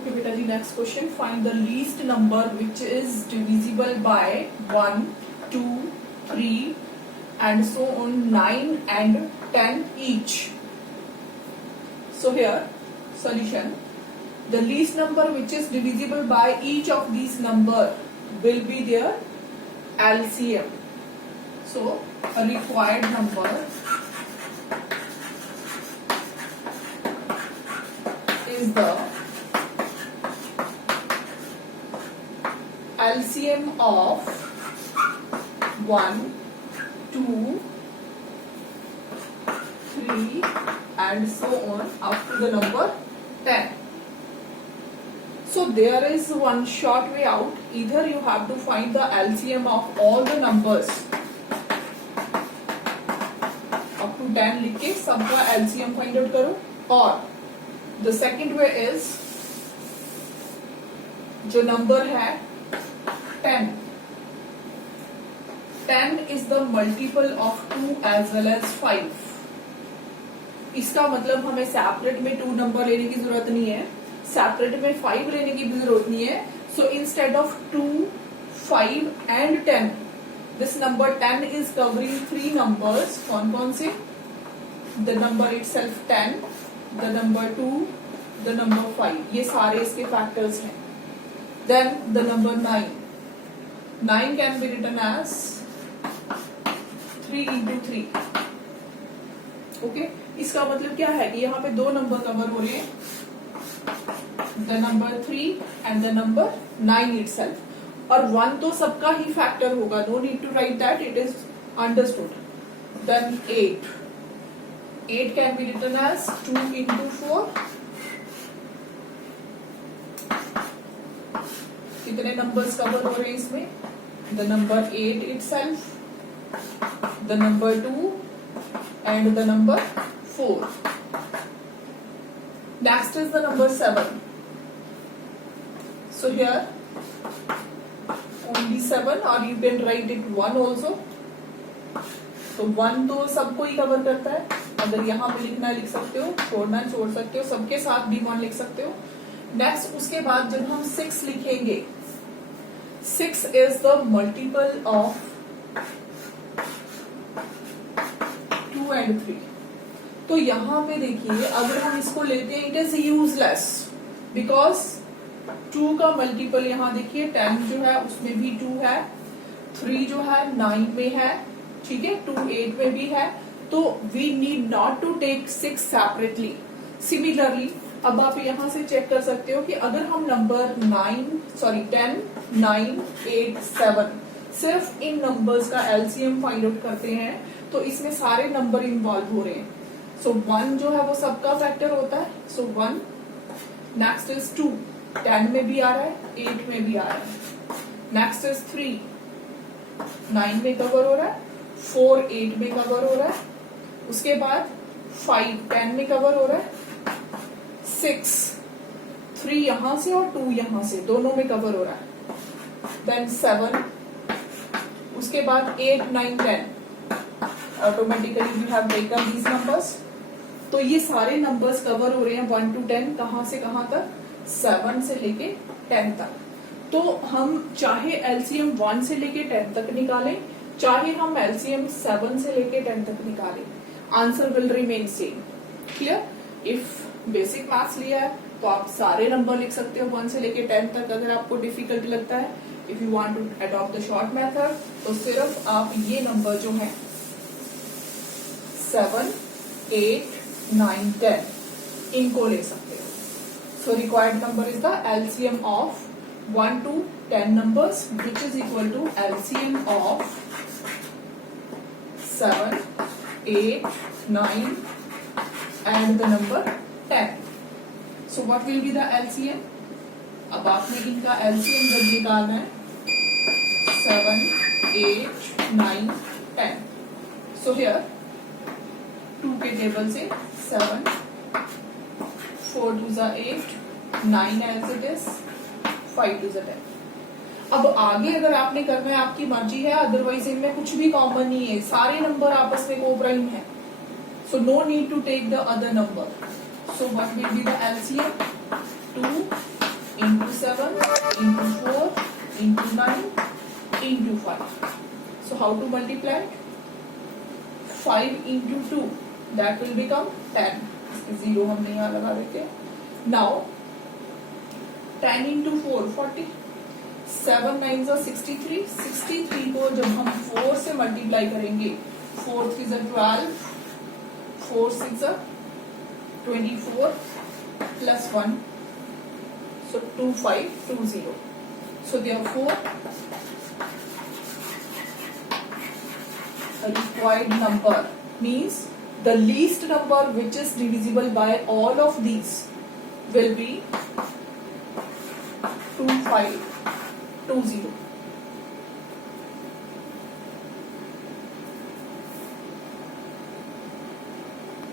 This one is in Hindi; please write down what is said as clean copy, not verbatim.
Okay, beta ji, next question. Find the least number which is divisible by 1, 2, 3 and so on 9 and 10 each. So here, solution. The least number which is divisible by each of these number will be their LCM. So a required number is the LCM of 1, 2, 3 and so on up to the number 10. So there is one short way out. Either you have to find the LCM of all the numbers up to 10 लिख के सबका LCM फाइंड आउट करो, और the second way is जो नंबर है 10 is the multiple of 2 as well as 5. इसका मतलब हमें सेपरेट में 2 नंबर लेने की जरूरत नहीं है, सेपरेट में 5 लेने की भी जरूरत नहीं है. So instead of 2, 5 and 10, this number 10 is covering 3 numbers. कौन कौन से? The number itself 10, the number 2, the number 5, ये सारे इसके फैक्टर्स हैं. Then the number 9 can be written as 3 into 3. Okay, इसका मतलब क्या है कि यहाँ पे 2 नंबर कवर हो रहे हैं, the number 3 and the number 9 itself. और 1 तो सबका ही फैक्टर होगा, no need to write that, it is understood. Then 8 can be written as 2 into 4. कितने नंबर्स कवर हो रहे हैं इसमें? The number 8 itself, the number 2 and the number 4. Next is the number 7. So here only 7, or you can write it 1 also. तो 1 तो सबको ही कवर करता है. अगर यहाँ पे लिखना लिख सकते हो, छोड़ना छोड़ सकते हो, सबके साथ भी 1 लिख सकते हो. नेक्स्ट उसके बाद जब हम 6 लिखेंगे, 6 is the multiple of 2 and 3. तो यहाँ पे देखिए, अगर हम इसको लेते हैं, इट इज यूजलेस बिकॉज 2 का मल्टीपल यहाँ देखिए 10 जो है उसमें भी 2 है, 3 जो है 9 में है, ठीक है, 2 8 में भी है. तो we need not to take 6 separately. Similarly अब आप यहाँ से चेक कर सकते हो कि अगर हम नंबर 10, 9, 8, 7 सिर्फ इन नंबर्स का एलसीएम फाइंड आउट करते हैं तो इसमें सारे नंबर इन्वॉल्व हो रहे हैं. सो 1 जो है वो सबका फैक्टर होता है. सो 1. नेक्स्ट इज 2, 10 में भी आ रहा है, 8 में भी आ रहा है. नेक्स्ट इज 3, 9 में कवर हो रहा है, 4 8 में कवर हो रहा है. उसके बाद 5 10 में कवर हो रहा है. 6 3 यहां से और 2 यहां से, दोनों में कवर हो रहा है. देन 7, उसके बाद 8 9 10. Automatically we have taken these numbers. तो ये सारे नंबर्स कवर हो रहे हैं 1 to 10. कहां से कहां तक? 7 से लेके 10 तक. तो हम चाहे एलसीएम 1 से लेके 10 तक निकालें, चाहे हम एलसीएम 7 से लेके 10 तक निकालें, answer will remain same. Clear? If basic maths लिया है तो आप सारे नंबर लिख सकते हो 1 से लेके 10 तक. अगर आपको डिफिकल्ट लगता है, if you want to adopt the short method, तो सिर्फ आप ये नंबर जो है 7 8 9 10 इनको ले सकते हो. So required number is the LCM of 1 to 10 numbers, which is equal to LCM of 7 8 9 and the number 10. So what will be the LCM? अब आपने इनका LCM जब निकालना है 7 8 9 10. So here 2 के टेबल से 7 4 2 जा 8 9 as it is 5 2 जा 10. अब आगे अगर आपने करना है आपकी मर्जी है, अदरवाइज इनमें कुछ भी कॉमन नहीं है, सारे नंबर आपस में कोप्राइम है. So no need to take the other number. So what will be the LCM? 2 into 7 into 4 into 9 into 5. So how to multiply it? 5 into 2, that will become 10. इसके 0 हमने यहाँ लगा देते. Now 10 into 4 40. 7 9 are 63. 63 को जब हम 4 से मल्टीप्लाई करेंगे, 4 3 are 12, 4 6 are 24 plus 1, so 2520. So therefore a required number means the least number which is divisible by all of these will be 2520.